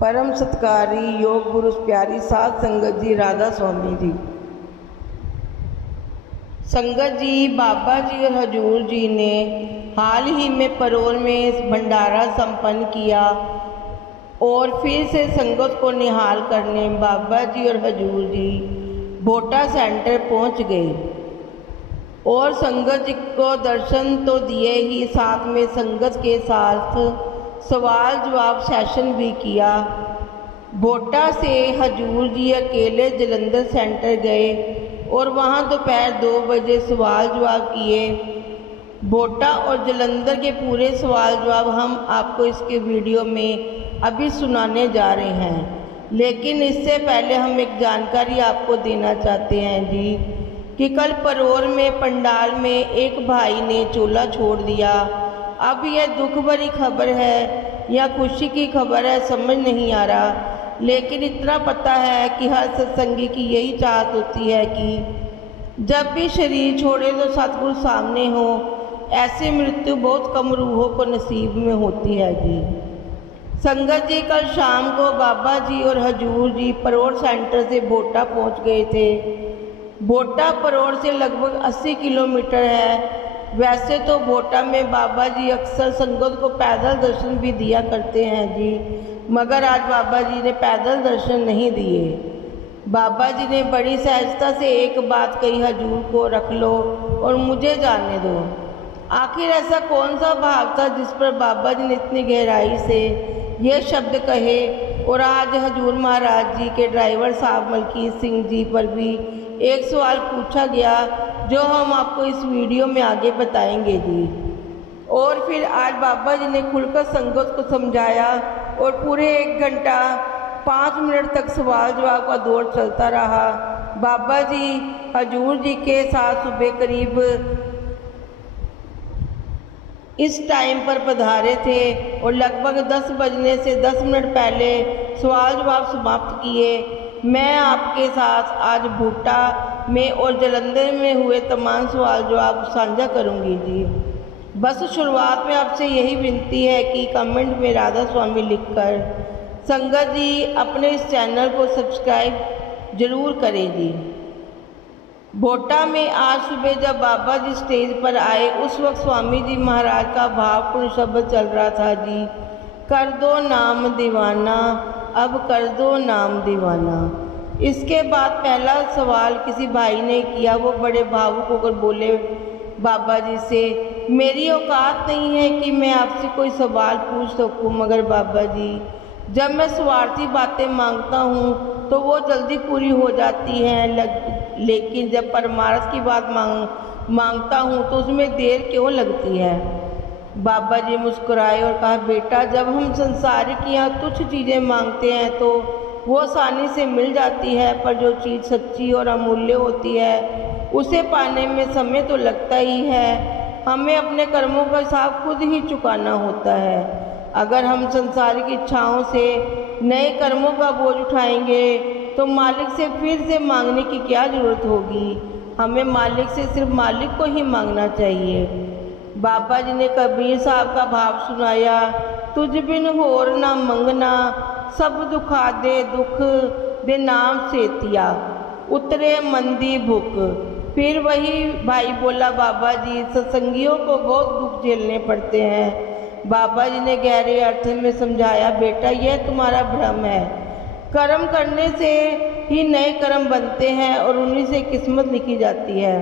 परम सत्कारी योग गुरु प्यारी साध संगत जी, राधा स्वामी जी। संगत जी, बाबा जी और हजूर जी ने हाल ही में परोर में भंडारा संपन्न किया और फिर से संगत को निहाल करने बाबा जी और हजूर जी भोटा सेंटर पहुंच गए और संगत जी को दर्शन तो दिए ही, साथ में संगत के साथ सवाल जवाब सेशन भी किया। भोटा से हजूर जी अकेले जलंधर सेंटर गए और वहां दोपहर 2 बजे सवाल जवाब किए। भोटा और जलंधर के पूरे सवाल जवाब हम आपको इसके वीडियो में अभी सुनाने जा रहे हैं, लेकिन इससे पहले हम एक जानकारी आपको देना चाहते हैं जी कि कल परोर में पंडाल में एक भाई ने चोला छोड़ दिया। अब यह दुख भरी खबर है या खुशी की खबर है समझ नहीं आ रहा, लेकिन इतना पता है कि हर सत्संगी की यही चाहत होती है कि जब भी शरीर छोड़े तो सतगुरु सामने हो। ऐसी मृत्यु बहुत कम रूहों को नसीब में होती है जी। संगत जी कल शाम को बाबा जी और हजूर जी परोर सेंटर से भोटा पहुंच गए थे। भोटा परोर से लगभग 80 किलोमीटर है। वैसे तो भोटा में बाबा जी अक्सर संगत को पैदल दर्शन भी दिया करते हैं जी, मगर आज बाबा जी ने पैदल दर्शन नहीं दिए। बाबा जी ने बड़ी सहजता से एक बात कही, हजूर को रख लो और मुझे जाने दो। आखिर ऐसा कौन सा भाव था जिस पर बाबा जी ने इतनी गहराई से ये शब्द कहे। और आज हजूर महाराज जी के ड्राइवर साहब मलकीत सिंह जी पर भी एक सवाल पूछा गया जो हम आपको इस वीडियो में आगे बताएंगे जी। और फिर आज बाबा जी ने खुलकर संगत को समझाया और पूरे 1 घंटा 5 मिनट तक सवाल जवाब का दौर चलता रहा। बाबा जी हजूर जी के साथ सुबह करीब इस टाइम पर पधारे थे और लगभग 10 बजने से 10 मिनट पहले सवाल जवाब समाप्त किए। मैं आपके साथ आज भोटा में और जलंधर में हुए तमाम सवाल जवाब साझा करूंगी जी। बस शुरुआत में आपसे यही विनती है कि कमेंट में राधा स्वामी लिखकर संगत जी अपने इस चैनल को सब्सक्राइब जरूर करें जी। भोटा में आज सुबह जब बाबा जी स्टेज पर आए उस वक्त स्वामी जी महाराज का भावपूर्ण शब्द चल रहा था जी, कर दो नाम दीवाना, अब कर दो नाम दीवाना। इसके बाद पहला सवाल किसी भाई ने किया, वो बड़े भावुक होकर बोले बाबा जी से, मेरी औकात नहीं है कि मैं आपसे कोई सवाल पूछ सकूं, मगर बाबा जी जब मैं स्वार्थी बातें मांगता हूँ तो वो जल्दी पूरी हो जाती हैं, लेकिन जब परमार्थ की बात मांगता हूँ तो उसमें देर क्यों लगती है। बाबा जी मुस्कुराए और कहा, बेटा जब हम संसारिक या तुच्छ चीज़ें मांगते हैं तो वो आसानी से मिल जाती है, पर जो चीज़ सच्ची और अमूल्य होती है उसे पाने में समय तो लगता ही है। हमें अपने कर्मों का हिसाब खुद ही चुकाना होता है। अगर हम संसारिक इच्छाओं से नए कर्मों का बोझ उठाएंगे तो मालिक से फिर से मांगने की क्या ज़रूरत होगी। हमें मालिक से सिर्फ मालिक को ही मांगना चाहिए। बाबा जी ने कबीर साहब का भाव सुनाया, तुझ बिन होर ना मंगना, सब दुखा दे दुख दे नाम सेतिया, उतरे मंदी भुक। फिर वही भाई बोला, बाबा जी सत्संगियों को बहुत दुख झेलने पड़ते हैं। बाबा जी ने गहरे अर्थ में समझाया, बेटा यह तुम्हारा भ्रम है। कर्म करने से ही नए कर्म बनते हैं और उन्हीं से किस्मत लिखी जाती है।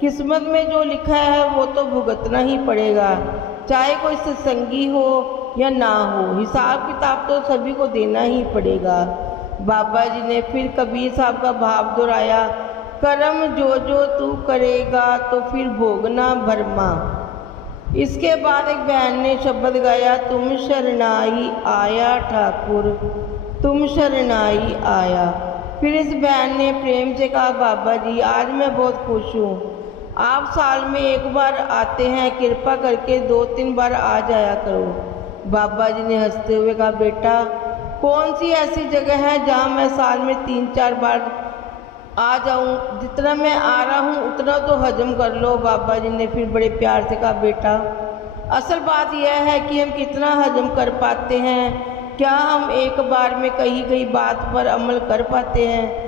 किस्मत में जो लिखा है वो तो भुगतना ही पड़ेगा, चाहे कोई सत्संगी हो या ना हो। हिसाब किताब तो सभी को देना ही पड़ेगा। बाबा जी ने फिर कबीर साहब का भाव दोहराया, कर्म जो जो तू करेगा तो फिर भोगना भरमा। इसके बाद एक बहन ने शब्द गाया, तुम शरणाई आया ठाकुर, तुम शरणाई आया। फिर इस बहन ने प्रेम से कहा, बाबा जी आज मैं बहुत खुश हूँ। आप साल में 1 बार आते हैं, कृपा करके 2-3 बार आ जाया करो। बाबा जी ने हंसते हुए कहा, बेटा कौन सी ऐसी जगह है जहाँ मैं साल में 3-4 बार आ जाऊं, जितना मैं आ रहा हूं उतना तो हजम कर लो। बाबा जी ने फिर बड़े प्यार से कहा, बेटा असल बात यह है कि हम कितना हजम कर पाते हैं क्या हम एक बार में कही गई बात पर अमल कर पाते हैं?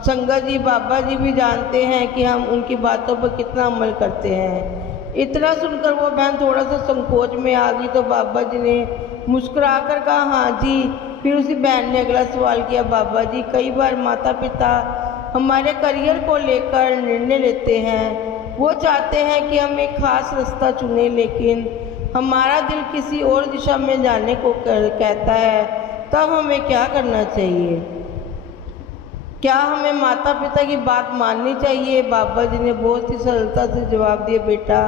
संगत जी, बाबा जी भी जानते हैं कि हम उनकी बातों पर कितना अमल करते हैं। इतना सुनकर वो बहन थोड़ा सा संकोच में आ गई तो बाबा जी ने मुस्कुराकर कहा, हाँ जी। फिर उसी बहन ने अगला सवाल किया, बाबा जी कई बार माता पिता हमारे करियर को लेकर निर्णय लेते हैं। वो चाहते हैं कि हम एक खास रास्ता चुनें, लेकिन हमारा दिल किसी और दिशा में जाने को कहता है। तब हमें क्या करना चाहिए? क्या हमें माता पिता की बात माननी चाहिए? बाबा जी ने बहुत ही सरलता से जवाब दिया, बेटा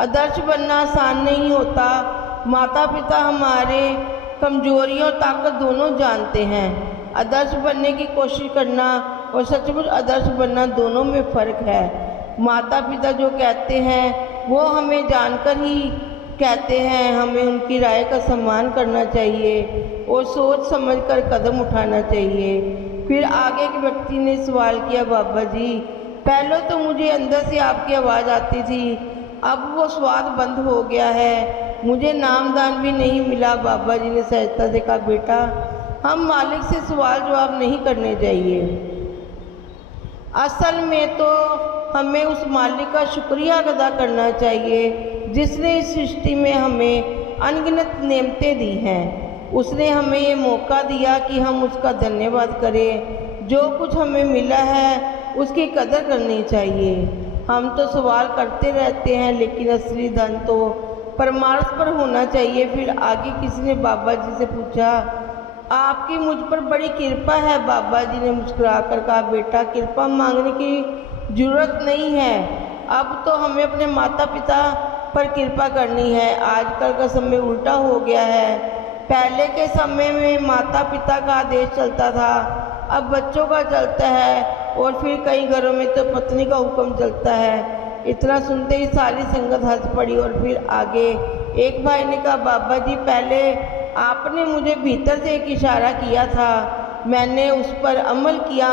आदर्श बनना आसान नहीं होता। माता पिता हमारे कमजोरियों और ताकत दोनों जानते हैं। आदर्श बनने की कोशिश करना और सचमुच आदर्श बनना दोनों में फ़र्क है। माता पिता जो कहते हैं वो हमें जानकर ही कहते हैं। हमें उनकी राय का सम्मान करना चाहिए और सोच समझकर कदम उठाना चाहिए। फिर आगे के व्यक्ति ने सवाल किया, बाबा जी पहले तो मुझे अंदर से आपकी आवाज़ आती थी, अब वो स्वाद बंद हो गया है, मुझे नामदान भी नहीं मिला। बाबा जी ने सहजता से कहा, बेटा हम मालिक से सवाल जवाब नहीं करने चाहिए। असल में तो हमें उस मालिक का शुक्रिया अदा करना चाहिए जिसने इस सृष्टि में हमें अनगिनत नेमतें दी हैं। उसने हमें ये मौका दिया कि हम उसका धन्यवाद करें। जो कुछ हमें मिला है उसकी कदर करनी चाहिए। हम तो सवाल करते रहते हैं, लेकिन असली धन तो परमार्थ पर होना चाहिए। फिर आगे किसी ने बाबा जी से पूछा, आपकी मुझ पर बड़ी कृपा है। बाबा जी ने मुस्कुराकर कहा, बेटा कृपा मांगने की जरूरत नहीं है, अब तो हमें अपने माता पिता पर कृपा करनी है। आजकल का समय उल्टा हो गया है। पहले के समय में माता पिता का आदेश चलता था, अब बच्चों का चलता है और फिर कई घरों में तो पत्नी का हुक्म चलता है। इतना सुनते ही सारी संगत हंस पड़ी और फिर आगे एक भाई ने कहा, बाबा जी पहले आपने मुझे भीतर से एक इशारा किया था, मैंने उस पर अमल किया,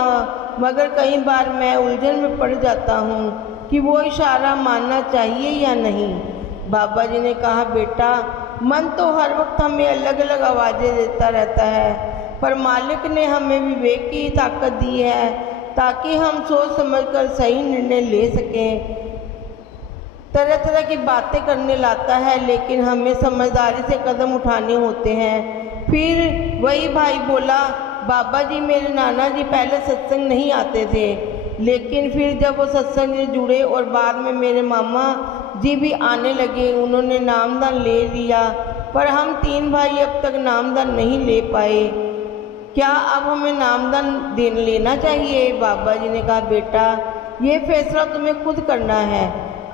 मगर कई बार मैं उलझन में पड़ जाता हूँ कि वो इशारा मानना चाहिए या नहीं। बाबा जी ने कहा, बेटा मन तो हर वक्त हमें अलग अलग आवाज़ें देता रहता है, पर मालिक ने हमें विवेक की ताकत दी है ताकि हम सोच समझकर सही निर्णय ले सकें। तरह तरह की बातें करने लाता है, लेकिन हमें समझदारी से कदम उठाने होते हैं। फिर वही भाई बोला, बाबा जी मेरे नाना जी पहले सत्संग नहीं आते थे, लेकिन फिर जब वो सत्संग से जुड़े और बाद में मेरे मामा जी भी आने लगे, उन्होंने नामदान ले लिया, पर हम 3 भाई अब तक नामदान नहीं ले पाए। क्या अब हमें नामदान लेना चाहिए? बाबा जी ने कहा, बेटा ये फैसला तुम्हें खुद करना है।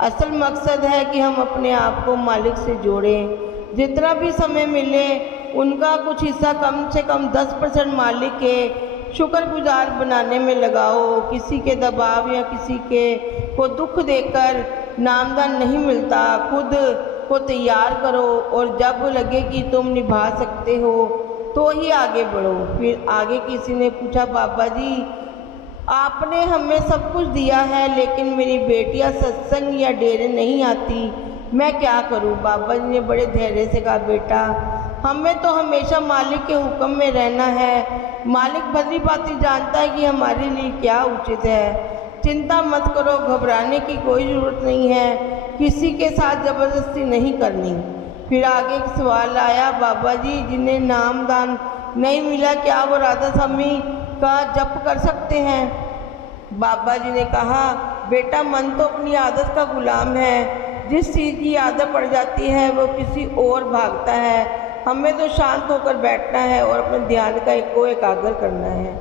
असल मकसद है कि हम अपने आप को मालिक से जोड़ें। जितना भी समय मिले उनका कुछ हिस्सा कम से कम 10% मालिक के शुक्रगुजार बनाने में लगाओ। किसी के दबाव या किसी के को दुख देकर नामदान नहीं मिलता। खुद को तैयार करो और जब लगे कि तुम निभा सकते हो तो ही आगे बढ़ो। फिर आगे किसी ने पूछा, बाबा जी आपने हमें सब कुछ दिया है, लेकिन मेरी बेटियां सत्संग या डेरे नहीं आती, मैं क्या करूं? बाबा जी ने बड़े धैर्य से कहा, बेटा हमें तो हमेशा मालिक के हुक्म में रहना है। मालिक भली भांति जानता है कि हमारे लिए क्या उचित है। चिंता मत करो, घबराने की कोई ज़रूरत नहीं है, किसी के साथ ज़बरदस्ती नहीं करनी। फिर आगे एक सवाल आया, बाबा जी जिन्हें नामदान नहीं मिला क्या वो राधा स्वामी का जप कर सकते हैं? बाबा जी ने कहा, बेटा मन तो अपनी आदत का गुलाम है, जिस चीज़ की आदत पड़ जाती है वो किसी और भागता है। हमें तो शांत होकर बैठना है और अपने ध्यान का एकाग्र करना है।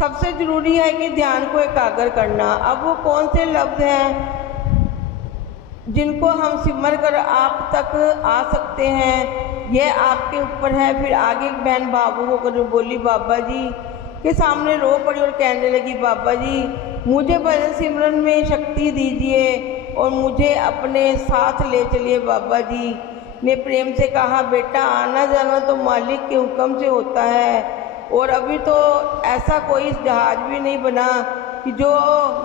सबसे ज़रूरी है कि ध्यान को एकाग्र करना। अब वो कौन से लफ्ज़ हैं जिनको हम सिमर कर आप तक आ सकते हैं, यह आपके ऊपर है। फिर आगे एक बहन बाबू होकर बोली, बाबा जी के सामने रो पड़ी और कहने लगी, बाबा जी मुझे भजन सिमरन में शक्ति दीजिए और मुझे अपने साथ ले चलिए। बाबा जी ने प्रेम से कहा, बेटा आना जाना तो मालिक के हुक्म से होता है, और अभी तो ऐसा कोई जहाज भी नहीं बना कि जो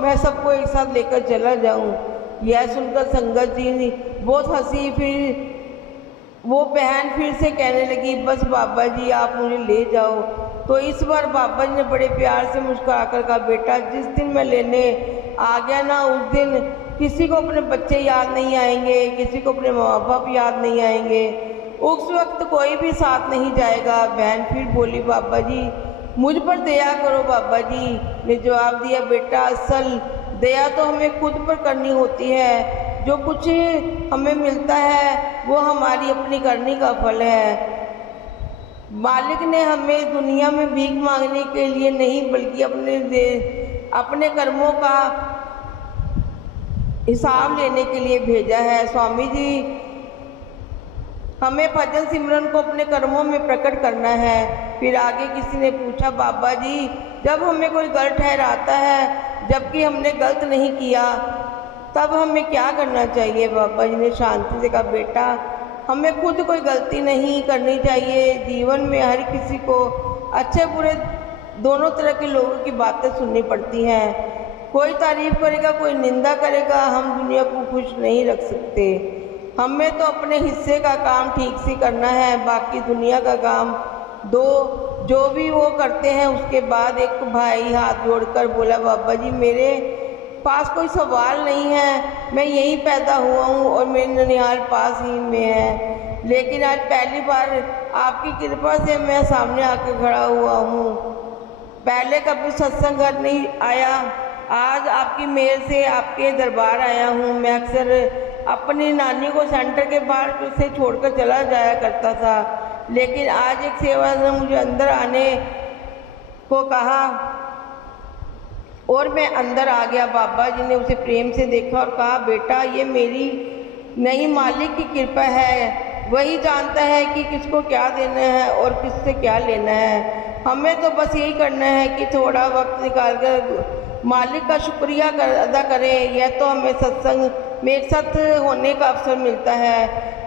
मैं सबको एक साथ लेकर चला जाऊं। यह सुनकर संगत जी ने बहुत हंसी। फिर वो बहन फिर से कहने लगी, बस बाबा जी आप मुझे ले जाओ। तो इस बार बाबा जी ने बड़े प्यार से मुस्कुरा कर कहा, बेटा जिस दिन मैं लेने आ गया ना, उस दिन किसी को अपने बच्चे याद नहीं आएंगे, किसी को अपने माँ बाप याद नहीं आएंगे, उस वक्त कोई भी साथ नहीं जाएगा। बहन फिर बोली, बाबा जी मुझ पर दया करो। बाबा जी ने जवाब दिया, बेटा असल दया तो हमें खुद पर करनी होती है। जो कुछ हमें मिलता है वो हमारी अपनी करनी का फल है। मालिक ने हमें दुनिया में भीख मांगने के लिए नहीं, बल्कि अपने कर्मों का हिसाब लेने के लिए भेजा है। स्वामी जी हमें भजन सिमरन को अपने कर्मों में प्रकट करना है। फिर आगे किसी ने पूछा, बाबा जी जब हमें कोई गलत ठहराता है जबकि हमने गलत नहीं किया, तब हमें क्या करना चाहिए? बाबा जी ने शांति से कहा, बेटा हमें खुद कोई गलती नहीं करनी चाहिए। जीवन में हर किसी को अच्छे बुरे दोनों तरह के लोगों की बातें सुननी पड़ती हैं। कोई तारीफ करेगा, कोई निंदा करेगा। हम दुनिया को खुश नहीं रख सकते। हमें तो अपने हिस्से का काम ठीक से करना है, बाकी दुनिया का काम जो भी वो करते हैं। उसके बाद एक भाई हाथ जोड़कर बोला, बाबा जी मेरे पास कोई सवाल नहीं है, मैं यहीं पैदा हुआ हूँ और मेरे ननिहाल पास ही में है, लेकिन आज पहली बार आपकी कृपा से मैं सामने आके खड़ा हुआ हूँ। पहले कभी सत्संग घर नहीं आया, आज आपकी मेहर से आपके दरबार आया हूँ। मैं अक्सर अपनी नानी को सेंटर के बाहर से छोड़कर चला जाया करता था, लेकिन आज एक सेवा ने मुझे अंदर आने को कहा और मैं अंदर आ गया। बाबा जी ने उसे प्रेम से देखा और कहा, बेटा ये मेरी नहीं, मालिक की कृपा है। वही जानता है कि किसको क्या देना है और किससे क्या लेना है। हमें तो बस यही करना है कि थोड़ा वक्त निकालकर मालिक का शुक्रिया अदा करें। यह तो हमें सत्संग में एक साथ होने का अवसर मिलता है।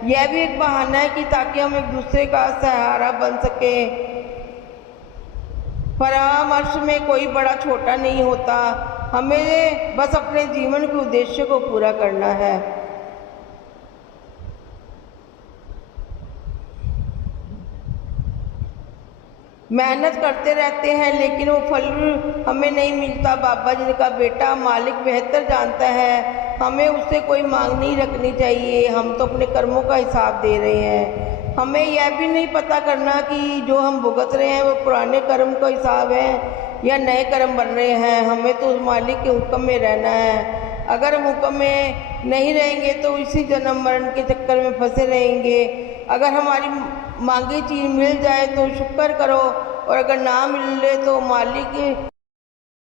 यह भी एक बहाना है कि ताकि हम एक दूसरे का सहारा बन सकें। परामर्श में कोई बड़ा छोटा नहीं होता, हमें बस अपने जीवन के उद्देश्य को पूरा करना है। मेहनत करते रहते हैं लेकिन वो फल हमें नहीं मिलता। बाबा जी ने कहा, बेटा मालिक बेहतर जानता है, हमें उससे कोई मांग नहीं रखनी चाहिए। हम तो अपने कर्मों का हिसाब दे रहे हैं। हमें यह भी नहीं पता करना कि जो हम भुगत रहे हैं वो पुराने कर्म का हिसाब है या नए कर्म बन रहे हैं। हमें तो उस मालिक के हुक्म में रहना है। अगर हम हुक्म में नहीं रहेंगे तो इसी जन्म मरण के चक्कर में फंसे रहेंगे। अगर हमारी मांगी चीज़ मिल जाए तो शुक्र करो, और अगर ना मिले तो मालिक